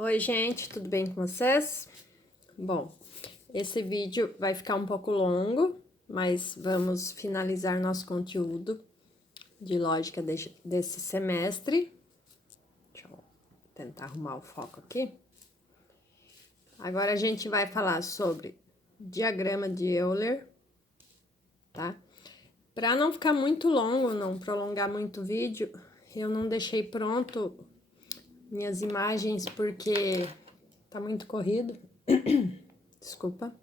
Oi, gente, tudo bem com vocês? Bom, esse vídeo vai ficar um pouco longo, mas vamos finalizar nosso conteúdo de lógica desse semestre. Deixa eu tentar arrumar o foco aqui. Agora a gente vai falar sobre diagrama de Euler, tá? Para não ficar muito longo, não prolongar muito o vídeo, eu não deixei pronto minhas imagens porque tá muito corrido. Desculpa.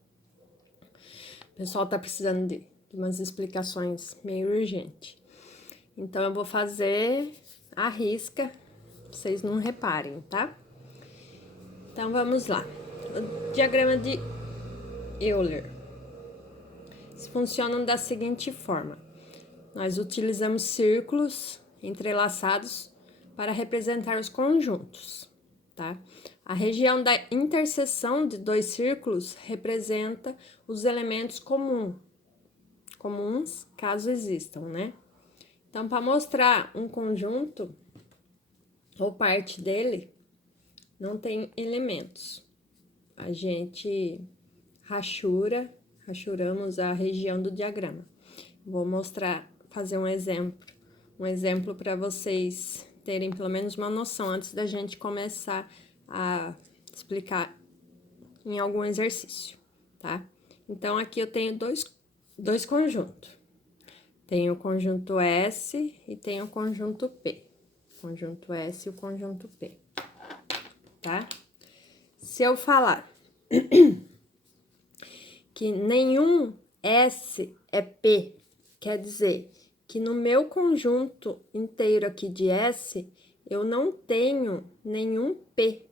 O pessoal tá precisando de umas explicações meio urgente. Então, eu vou fazer à risca, vocês não reparem, tá? Então, vamos lá. O diagrama de Euler. Funcionam da seguinte forma. Nós utilizamos círculos entrelaçados para representar os conjuntos, tá? A região da interseção de dois círculos representa os elementos comuns, caso existam, né? Então, para mostrar um conjunto ou parte dele, não tem elementos. A gente rachuramos a região do diagrama. Vou mostrar, fazer um exemplo para vocês terem pelo menos uma noção antes da gente começar a explicar em algum exercício, tá? Então, aqui eu tenho dois conjuntos. Tem o conjunto S e tem o conjunto P. Conjunto S e o conjunto P, tá? Se eu falar que nenhum S é P, quer dizer que no meu conjunto inteiro aqui de S, eu não tenho nenhum P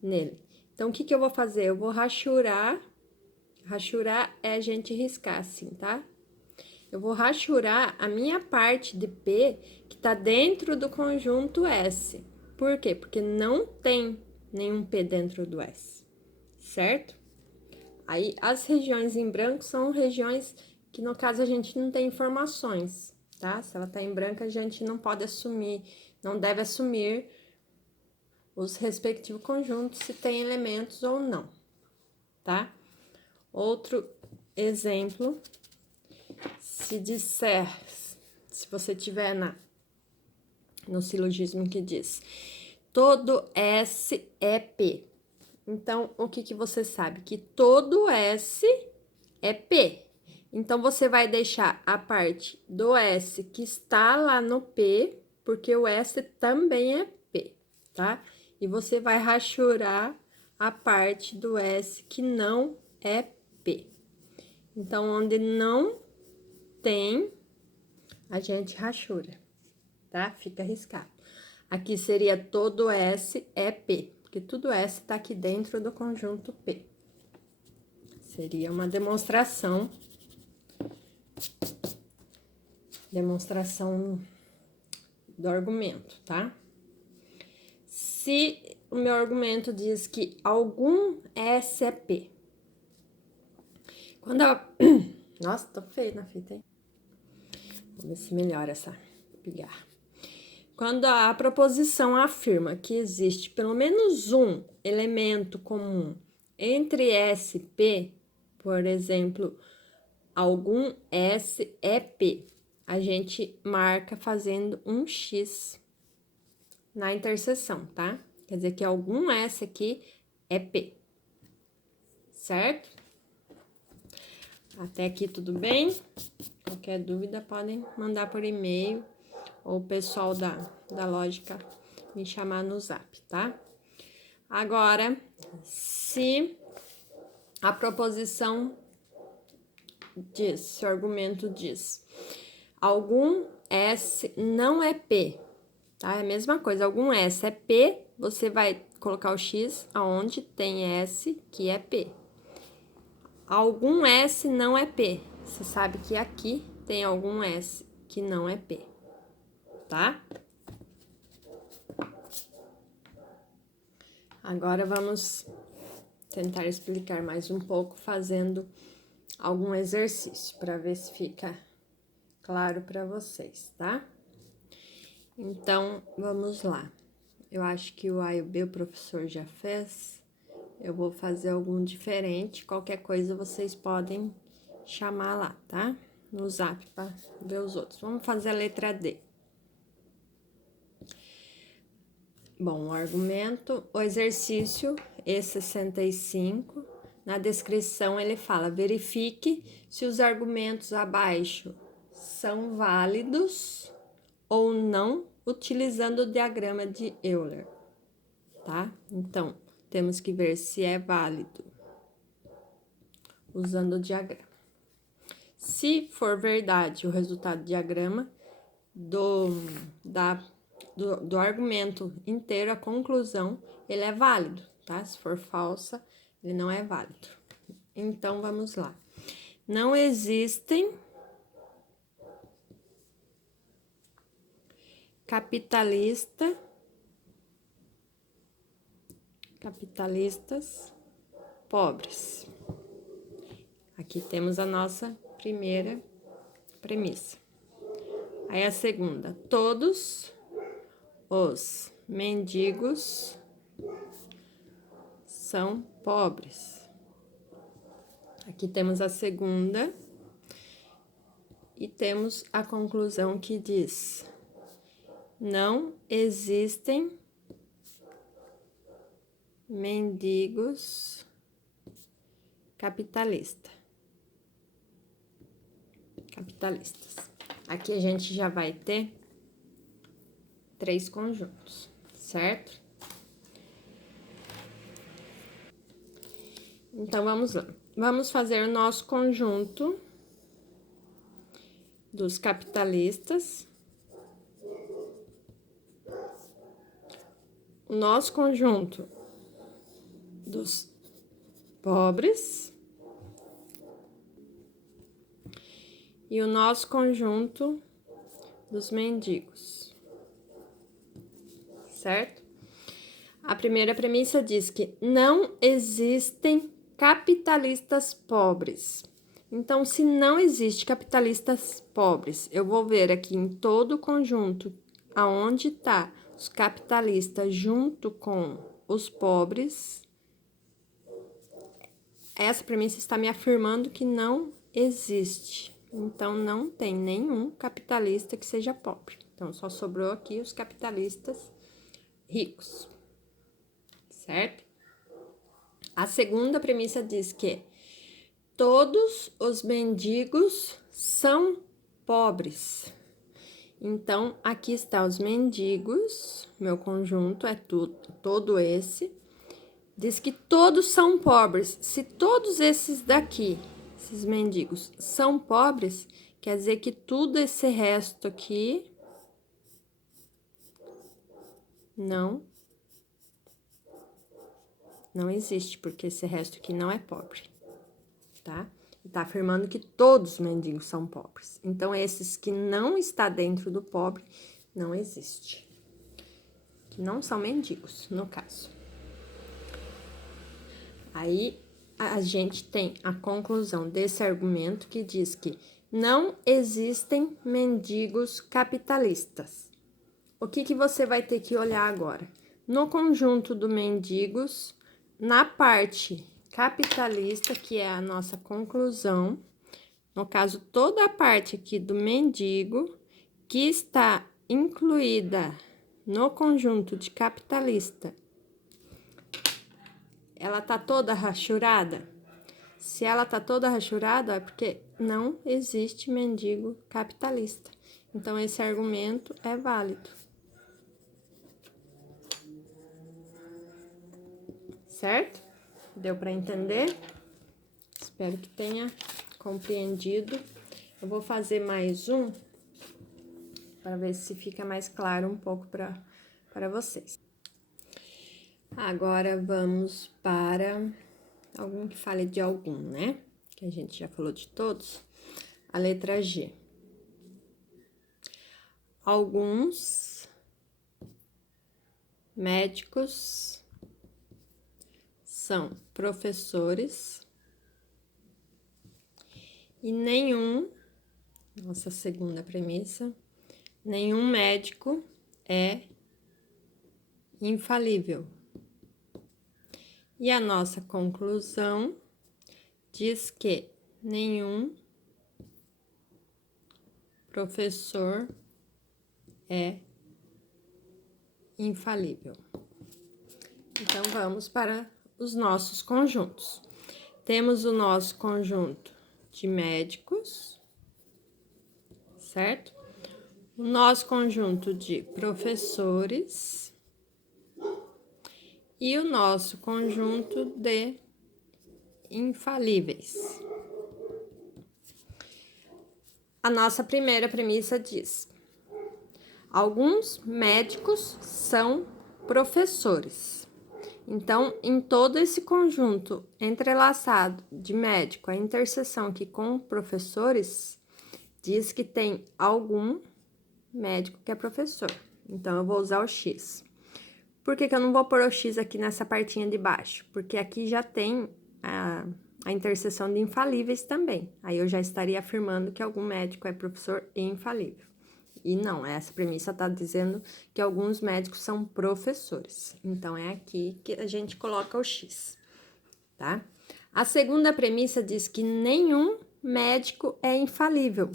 nele. Então, o que eu vou fazer? Eu vou rachurar. Rachurar é a gente riscar assim, tá? Eu vou rachurar a minha parte de P que tá dentro do conjunto S. Por quê? Porque não tem nenhum P dentro do S, certo? Aí, as regiões em branco são regiões que, no caso, a gente não tem informações, tá? Se ela tá em branco, a gente não pode assumir, não deve assumir os respectivos conjuntos, se tem elementos ou não, tá? Outro exemplo, se você tiver no silogismo que diz, todo S é P. Então, o que você sabe? Que todo S é P. Então, você vai deixar a parte do S que está lá no P, porque o S também é P, tá? E você vai rachurar a parte do S que não é P. Então, onde não tem, a gente rachura, tá? Fica riscado. Aqui seria todo S é P, porque tudo S tá aqui dentro do conjunto P. Seria uma demonstração do argumento, tá? Se o meu argumento diz que algum S é P, quando a... Nossa, tô feio na fita, hein? Vamos ver se melhora essa pigarra. Quando a proposição afirma que existe pelo menos um elemento comum entre S e P, por exemplo, algum S é P, a gente marca fazendo um X na interseção, tá? Quer dizer que algum S aqui é P, certo? Até aqui tudo bem? Qualquer dúvida podem mandar por e-mail ou o pessoal da lógica me chamar no zap, tá? Agora, se a proposição diz, se o argumento diz, algum S não é P, tá? É a mesma coisa, algum S é P, você vai colocar o X aonde tem S que é P. Algum S não é P, você sabe que aqui tem algum S que não é P, tá? Agora, vamos tentar explicar mais um pouco fazendo algum exercício, para ver se fica claro para vocês, tá? Então, vamos lá. eu acho que o A e o B o professor já fez. Eu vou fazer algum diferente. Qualquer coisa vocês podem chamar lá, tá? No Zap para ver os outros. Vamos fazer a letra D. Bom, o argumento, o exercício E65, na descrição ele fala: verifique se os argumentos abaixo são válidos ou não, utilizando o diagrama de Euler, tá? Então, temos que ver se é válido usando o diagrama. Se for verdade o resultado do diagrama do argumento inteiro, a conclusão, ele é válido, tá? Se for falsa, ele não é válido. Então, vamos lá. Não existem capitalistas pobres. Aqui temos a nossa primeira premissa. Aí a segunda: todos os mendigos são pobres. Aqui temos a segunda e temos a conclusão que diz: não existem mendigos capitalistas. Aqui a gente já vai ter 3 conjuntos, certo? Então, vamos lá. Vamos fazer o nosso conjunto dos capitalistas. O nosso conjunto dos pobres. E o nosso conjunto dos mendigos. Certo? A primeira premissa diz que não existem capitalistas pobres. Então, se não existe capitalistas pobres, eu vou ver aqui em todo o conjunto aonde está os capitalistas junto com os pobres. Essa premissa está me afirmando que não existe. Então, não tem nenhum capitalista que seja pobre. Então, só sobrou aqui os capitalistas ricos, certo? A segunda premissa diz que todos os mendigos são pobres. Então, aqui está os mendigos, meu conjunto é todo esse. Diz que todos são pobres. Se todos esses daqui, esses mendigos, são pobres, quer dizer que tudo esse resto aqui não existe, porque esse resto aqui não é pobre, tá? Tá afirmando que todos os mendigos são pobres. Então, esses que não está dentro do pobre, não existe. Que não são mendigos, no caso. Aí, a gente tem a conclusão desse argumento que diz que não existem mendigos capitalistas. O que você vai ter que olhar agora? No conjunto do mendigos, na parte capitalista, que é a nossa conclusão, no caso, toda a parte aqui do mendigo, que está incluída no conjunto de capitalista, ela tá toda rachurada? Se ela tá toda rachurada, é porque não existe mendigo capitalista. Então, esse argumento é válido. Certo? Deu para entender? Espero que tenha compreendido. Eu vou fazer mais um para ver se fica mais claro um pouco para vocês. Agora vamos para algum que fale de algum, né? Que a gente já falou de todos. A letra G. Alguns médicos são professores e nossa segunda premissa, nenhum médico é infalível. E a nossa conclusão diz que nenhum professor é infalível. Então, vamos para os nossos conjuntos. Temos o nosso conjunto de médicos, certo? O nosso conjunto de professores e o nosso conjunto de infalíveis. A nossa primeira premissa diz: alguns médicos são professores. Então, em todo esse conjunto entrelaçado de médico, a interseção aqui com professores, diz que tem algum médico que é professor. Então, eu vou usar o X. Por que eu não vou pôr o X aqui nessa partinha de baixo? Porque aqui já tem a interseção de infalíveis também. Aí eu já estaria afirmando que algum médico é professor e infalível. E não, essa premissa está dizendo que alguns médicos são professores. Então, é aqui que a gente coloca o X, tá? A segunda premissa diz que nenhum médico é infalível.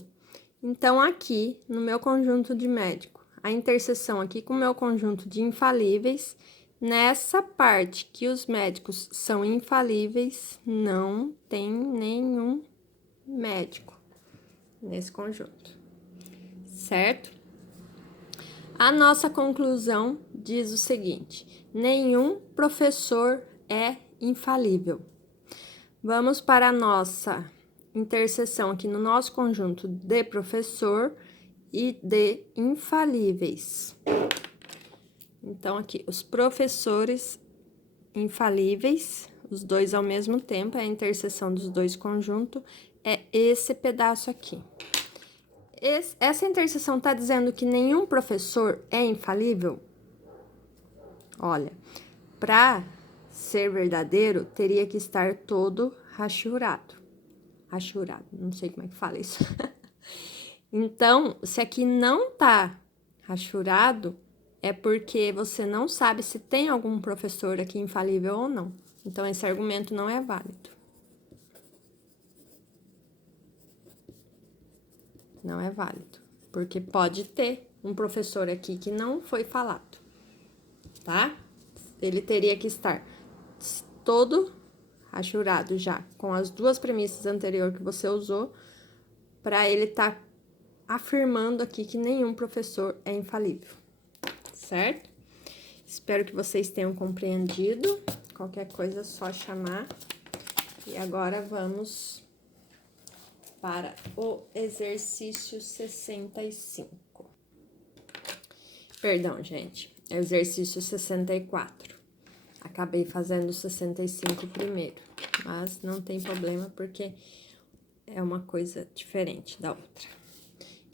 Então, aqui, no meu conjunto de médico, a interseção aqui com o meu conjunto de infalíveis, nessa parte que os médicos são infalíveis, não tem nenhum médico nesse conjunto, certo? A nossa conclusão diz o seguinte: nenhum professor é infalível. Vamos para a nossa interseção aqui no nosso conjunto de professor e de infalíveis. Então, aqui, os professores infalíveis, os dois ao mesmo tempo, é a interseção dos dois conjuntos, é esse pedaço aqui. Essa interseção está dizendo que nenhum professor é infalível? Olha, para ser verdadeiro, teria que estar todo rachurado. Rachurado, não sei como é que fala isso. Então, se aqui não tá rachurado, é porque você não sabe se tem algum professor aqui infalível ou não. Então, esse argumento não é válido. Não é válido, porque pode ter um professor aqui que não foi falado, tá? Ele teria que estar todo rachurado já, com as duas premissas anteriores que você usou, para ele estar afirmando aqui que nenhum professor é infalível, certo? Espero que vocês tenham compreendido. Qualquer coisa é só chamar. E agora vamos para o exercício 65. Perdão, gente, é o exercício 64. Acabei fazendo o 65 primeiro, mas não tem problema porque é uma coisa diferente da outra.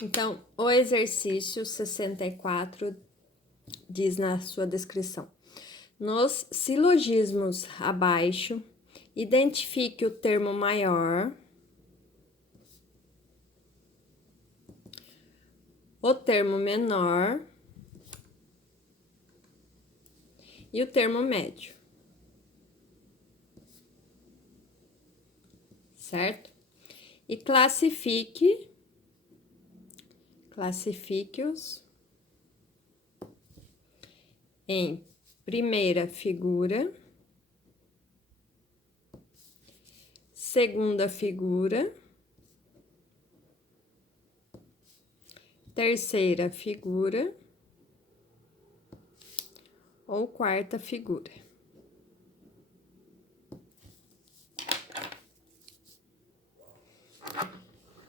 Então, o exercício 64 diz na sua descrição: nos silogismos abaixo, identifique o termo maior, o termo menor e o termo médio, certo? E classifique-os em primeira figura, segunda figura, terceira figura ou quarta figura.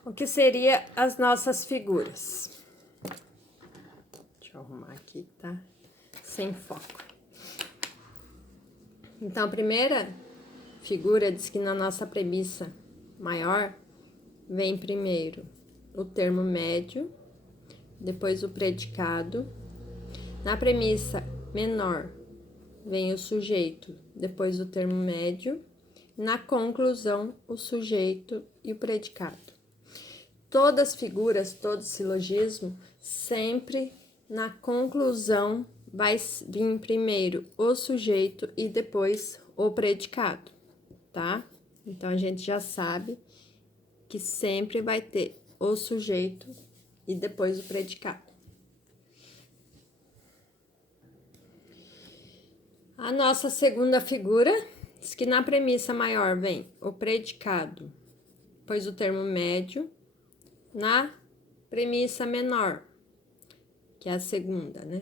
O que seria as nossas figuras? Deixa eu arrumar aqui, tá? Sem foco. Então, a primeira figura diz que na nossa premissa maior vem primeiro o termo médio, depois o predicado. Na premissa menor vem o sujeito, depois o termo médio. Na conclusão, o sujeito e o predicado. Todas as figuras, todo silogismo, sempre na conclusão vai vir primeiro o sujeito e depois o predicado, tá? Então, a gente já sabe que sempre vai ter o sujeito e depois o predicado. A nossa segunda figura diz que na premissa maior vem o predicado, depois o termo médio. Na premissa menor, que é a segunda, né?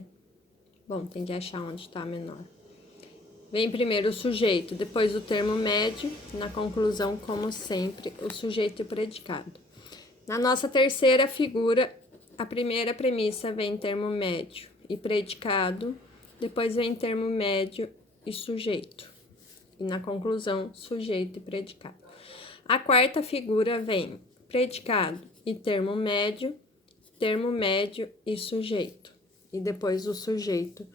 Bom, tem que achar onde tá a menor. Vem primeiro o sujeito, depois o termo médio, na conclusão, como sempre, o sujeito e o predicado. Na nossa terceira figura, a primeira premissa vem termo médio e predicado, depois vem termo médio e sujeito. E na conclusão, sujeito e predicado. A quarta figura vem predicado e termo médio e sujeito. E depois o sujeito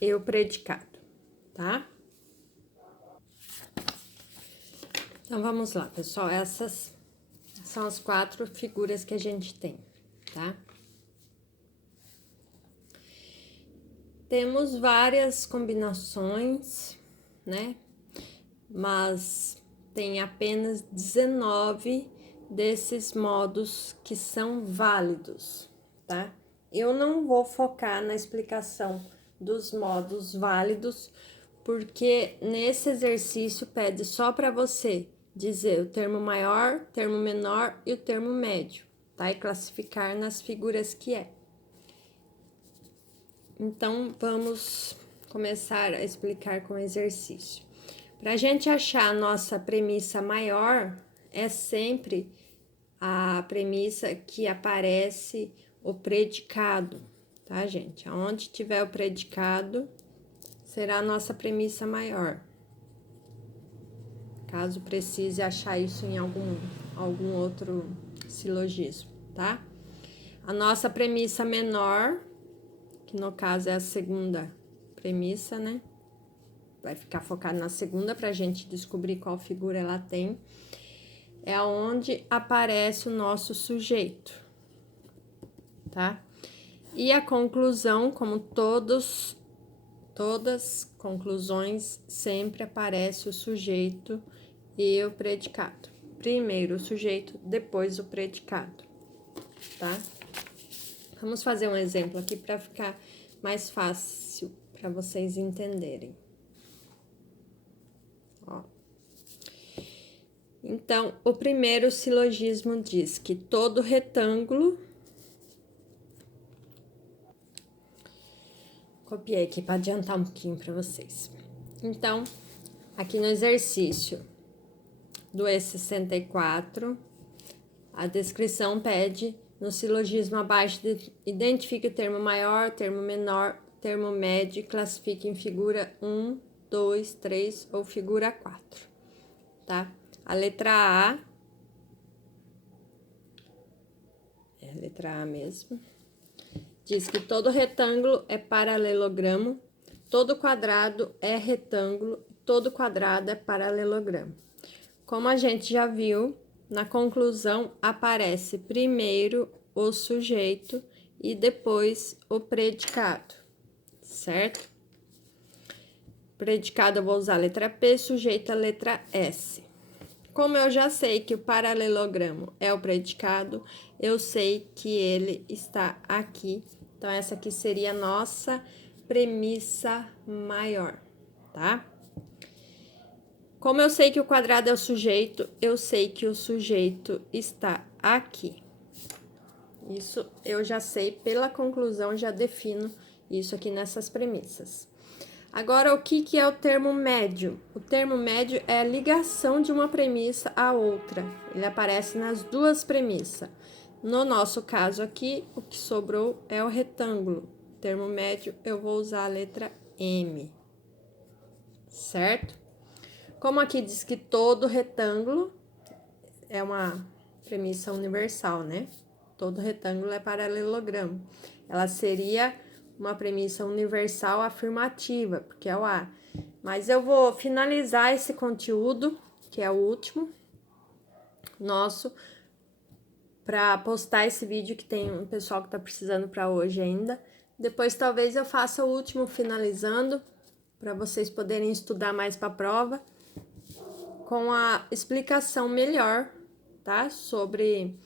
e o predicado, tá? Então, vamos lá, pessoal. Essas são as 4 figuras que a gente tem, tá? Temos várias combinações, né? Mas tem apenas 19 desses modos que são válidos, tá? Eu não vou focar na explicação dos modos válidos, porque nesse exercício pede só para você dizer o termo maior, termo menor e o termo médio, tá? E classificar nas figuras que é. Então, vamos começar a explicar com o exercício. Para a gente achar a nossa premissa maior, é sempre a premissa que aparece o predicado, tá, gente? Onde tiver o predicado, será a nossa premissa maior. Caso precise achar isso em algum outro silogismo, tá? A nossa premissa menor, que no caso é a segunda premissa, né? Vai ficar focado na segunda para a gente descobrir qual figura ela tem. É onde aparece o nosso sujeito, tá? E a conclusão, como todas conclusões, sempre aparece o sujeito e o predicado. Primeiro o sujeito, depois o predicado, tá? Vamos fazer um exemplo aqui para ficar mais fácil para vocês entenderem. Ó. Então, o primeiro silogismo diz que todo retângulo... Copiei aqui para adiantar um pouquinho para vocês. Então, aqui no exercício do E64, a descrição pede no silogismo abaixo, identifique o termo maior, termo menor, termo médio e classifique em figura 1, 2, 3 ou figura 4, tá? A letra A, é a letra A mesmo, diz que todo retângulo é paralelogramo, todo quadrado é retângulo, todo quadrado é paralelogramo. Como a gente já viu, na conclusão aparece primeiro o sujeito e depois o predicado, certo? Predicado eu vou usar a letra P, sujeito a letra S. Como eu já sei que o paralelogramo é o predicado, eu sei que ele está aqui. Então, essa aqui seria a nossa premissa maior, tá? Como eu sei que o quadrado é o sujeito, eu sei que o sujeito está aqui. Isso eu já sei, pela conclusão, já defino isso aqui nessas premissas. Agora, o que é o termo médio? O termo médio é a ligação de uma premissa à outra. Ele aparece nas duas premissas. No nosso caso aqui, o que sobrou é o retângulo. Termo médio, eu vou usar a letra M, certo? Como aqui diz que todo retângulo é uma premissa universal, né? Todo retângulo é paralelogramo. Ela seria uma premissa universal afirmativa, porque é o A. Mas eu vou finalizar esse conteúdo, que é o último nosso, para postar esse vídeo que tem um pessoal que tá precisando para hoje ainda, Depois talvez eu faça o último finalizando, para vocês poderem estudar mais para a prova, com a explicação melhor, tá? Sobre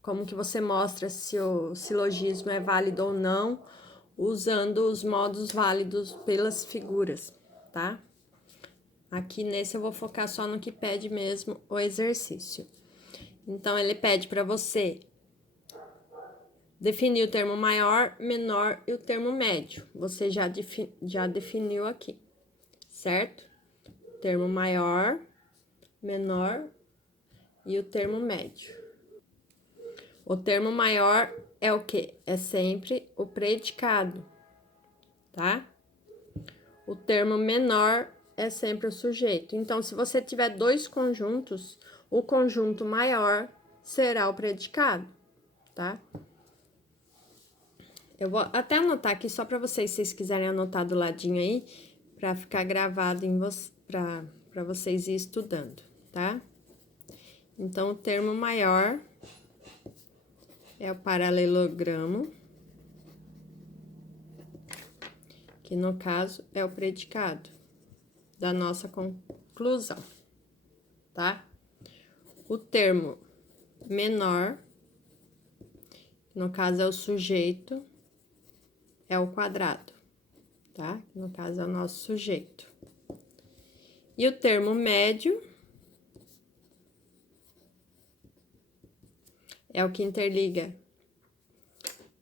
como que você mostra se o silogismo é válido ou não, usando os modos válidos pelas figuras, tá? Aqui nesse eu vou focar só no que pede mesmo o exercício. Então, ele pede para você definir o termo maior, menor e o termo médio. Você já definiu aqui, certo? Termo maior, menor e o termo médio. O termo maior é o quê? É sempre o predicado, tá? O termo menor é sempre o sujeito. Então, se você tiver dois conjuntos, o conjunto maior será o predicado, tá? Eu vou até anotar aqui só para vocês, se vocês quiserem anotar do ladinho aí, para ficar gravado para vocês ir estudando, tá? Então, o termo maior é o paralelogramo, que no caso é o predicado da nossa conclusão, tá? O termo menor, no caso é o sujeito, é o quadrado, tá? No caso é o nosso sujeito. E o termo médio é o que interliga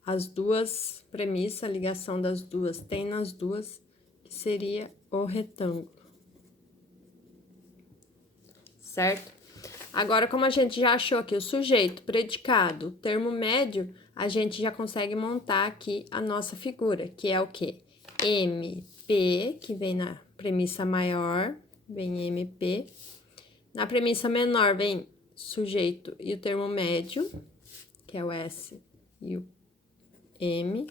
as duas premissas, a ligação das duas, tem nas duas, que seria o retângulo. Certo? Agora, como a gente já achou aqui o sujeito, predicado, o termo médio, a gente já consegue montar aqui a nossa figura, que é o quê? MP, que vem na premissa maior, vem MP. Na premissa menor vem sujeito e o termo médio, que é o S e o M.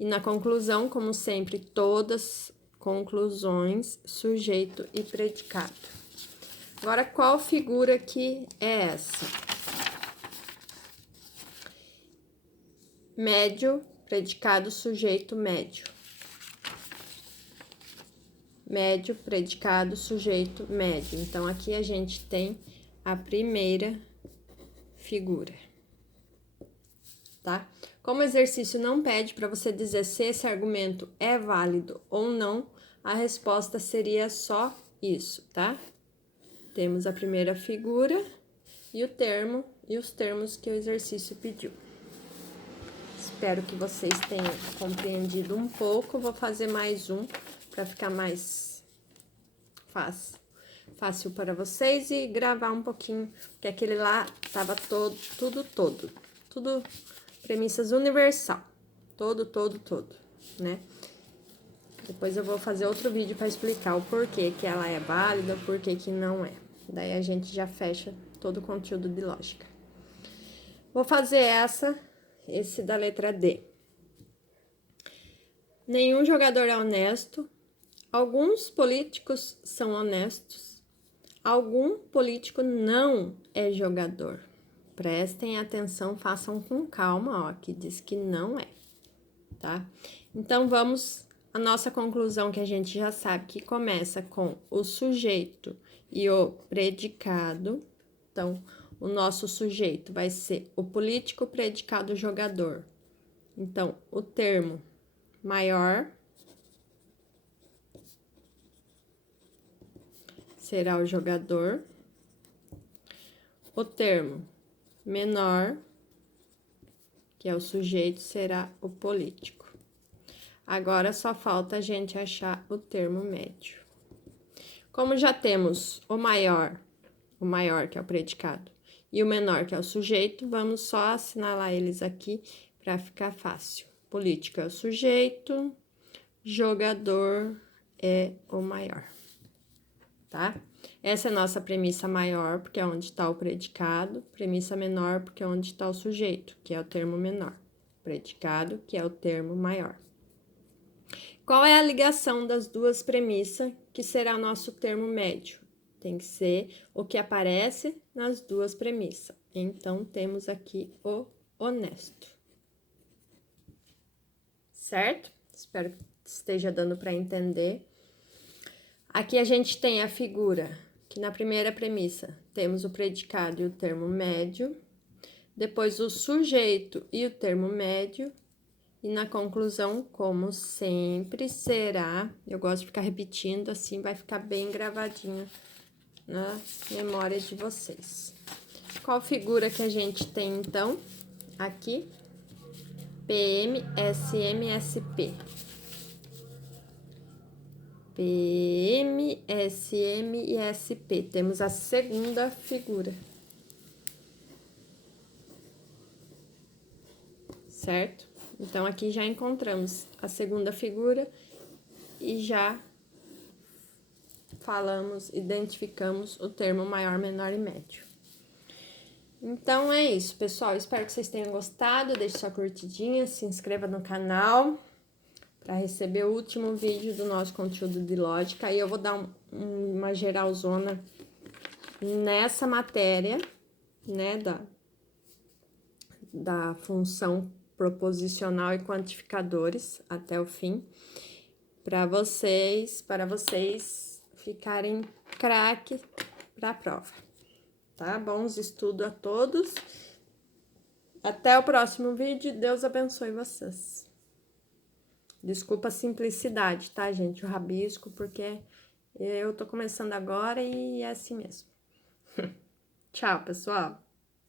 E na conclusão, como sempre, todas conclusões, sujeito e predicado. Agora, qual figura que é essa? Médio, predicado, sujeito, médio. Médio, predicado, sujeito, médio. Então, aqui a gente tem a primeira figura, tá? Como o exercício não pede para você dizer se esse argumento é válido ou não, a resposta seria só isso, tá? Temos a primeira figura e o termo e os termos que o exercício pediu. Espero que vocês tenham compreendido um pouco. Vou fazer mais um para ficar mais fácil para vocês e gravar um pouquinho, porque aquele lá tava tudo premissas universal, todo, né? Depois eu vou fazer outro vídeo para explicar o porquê que ela é válida, o porquê que não é. Daí a gente já fecha todo o conteúdo de lógica. Vou fazer esse da letra D. Nenhum jogador é honesto. Alguns políticos são honestos. Algum político não é jogador. Prestem atenção, façam com calma, ó, que diz que não é, tá? Então, vamos à nossa conclusão, que a gente já sabe que começa com o sujeito e o predicado. Então, o nosso sujeito vai ser o político, predicado, jogador. Então, o termo maior será o jogador. O termo menor, que é o sujeito, será o político. Agora, só falta a gente achar o termo médio. Como já temos o maior que é o predicado, e o menor, que é o sujeito, vamos só assinalar eles aqui para ficar fácil. Político é o sujeito, jogador é o maior, tá? Essa é a nossa premissa maior, porque é onde está o predicado, premissa menor, porque é onde está o sujeito, que é o termo menor, predicado, que é o termo maior. Qual é a ligação das duas premissas, que será nosso termo médio? Tem que ser o que aparece nas duas premissas. Então, temos aqui o honesto. certo? Espero que esteja dando para entender. Aqui a gente tem a figura, que na primeira premissa temos o predicado e o termo médio, depois o sujeito e o termo médio, e na conclusão, como sempre será, eu gosto de ficar repetindo, assim vai ficar bem gravadinho na memória de vocês. Qual figura que a gente tem, então? Aqui, PM, SM, SP. PM, SM e SP. Temos a segunda figura. Certo? Então, aqui já encontramos a segunda figura e já falamos, identificamos o termo maior, menor e médio. Então, é isso, pessoal. Espero que vocês tenham gostado. Deixe sua curtidinha, se inscreva no canal para receber o último vídeo do nosso conteúdo de lógica. E eu vou dar uma geralzona nessa matéria, né, da função proposicional e quantificadores até o fim, para vocês ficarem craque para a prova. Tá? Bons estudos a todos. Até o próximo vídeo. Deus abençoe vocês. Desculpa a simplicidade, tá, gente? O rabisco, porque eu tô começando agora e é assim mesmo. Tchau, pessoal.